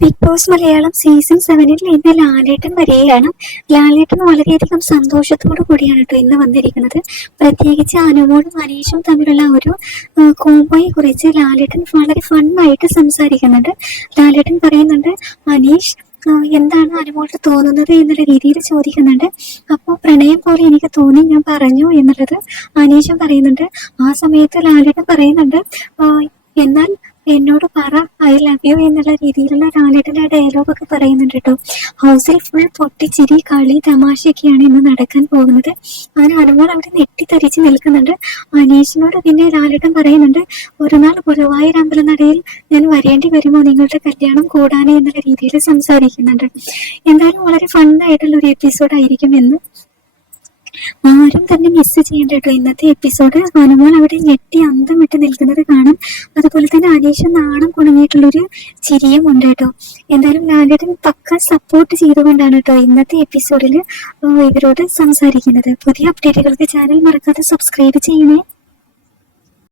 Big boss Malayalam season സെവനിൽ ഇന്ന് ലാലേട്ടൻ വരികയാണ്. ലാലേട്ടൻ വളരെയധികം സന്തോഷത്തോടു കൂടിയാണ് കേട്ടോ ഇന്ന് വന്നിരിക്കുന്നത്. പ്രത്യേകിച്ച് അനുമോളും അനീഷും തമ്മിലുള്ള ഒരു കോംബോയെ കുറിച്ച് ലാലേട്ടൻ വളരെ ഫണ്ണായിട്ട് സംസാരിക്കുന്നുണ്ട്. ലാലേട്ടൻ പറയുന്നുണ്ട് അനീഷ് എന്താണ് അനുമോൾക്ക് തോന്നുന്നത് എന്നുള്ള രീതിയിൽ ചോദിക്കുന്നുണ്ട്. അപ്പോൾ പ്രണയം പോലെ എനിക്ക് തോന്നി ഞാൻ പറഞ്ഞു എന്നുള്ളത് അനീഷും പറയുന്നുണ്ട്. ആ സമയത്ത് ലാലേട്ടൻ പറയുന്നുണ്ട് എന്നാൽ എന്നോട് പറ ഐ ലവ് യു എന്നുള്ള രീതിയിലുള്ള ലാലേട്ടന്റെ ഡയലോഗ് ഒക്കെ പറയുന്നുണ്ട് കേട്ടോ. ഹൗസിൽ ഫുൾ പൊട്ടിച്ചിരി കളി തമാശയൊക്കെയാണ് ഇന്ന് നടക്കാൻ പോകുന്നത്. അങ്ങനെ അനുമോൾ അവിടെ നെട്ടിത്തെറിച്ച് നിൽക്കുന്നുണ്ട്. അനീഷിനോട് പിന്നെ ലാലേട്ടൻ പറയുന്നുണ്ട് ഒരു നാൾ ഗുരുവായൂർ അമ്പലനടയിൽ ഞാൻ വരേണ്ടി വരുമോ? നിങ്ങളുടെ കല്യാണം കൂടാനേ എന്നുള്ള രീതിയിൽ സംസാരിക്കുന്നുണ്ട്. എന്തായാലും വളരെ ഫണ്ണായിട്ടുള്ള ഒരു എപ്പിസോഡ് ആയിരിക്കും എന്ന് ആരും തന്നെ മിസ് ചെയ്യേണ്ട കേട്ടോ ഇന്നത്തെ എപ്പിസോഡ് അനുമോൾ അവിടെ ഞെട്ടി അന്ത അതുപോലെ തന്നെ അനീഷ നാണം കുണങ്ങിയിട്ടുള്ളൊരു ചിരിയും ഉണ്ട് കേട്ടോ. എന്തായാലും ലാലേട്ടൻ പക്ക സപ്പോർട്ട് ചെയ്തുകൊണ്ടാണ് കേട്ടോ ഇന്നത്തെ എപ്പിസോഡിൽ ഇവരോട് സംസാരിക്കുന്നത്. പുതിയ അപ്ഡേറ്റുകൾക്ക് ചാനൽ മറക്കാതെ സബ്സ്ക്രൈബ് ചെയ്യണേ.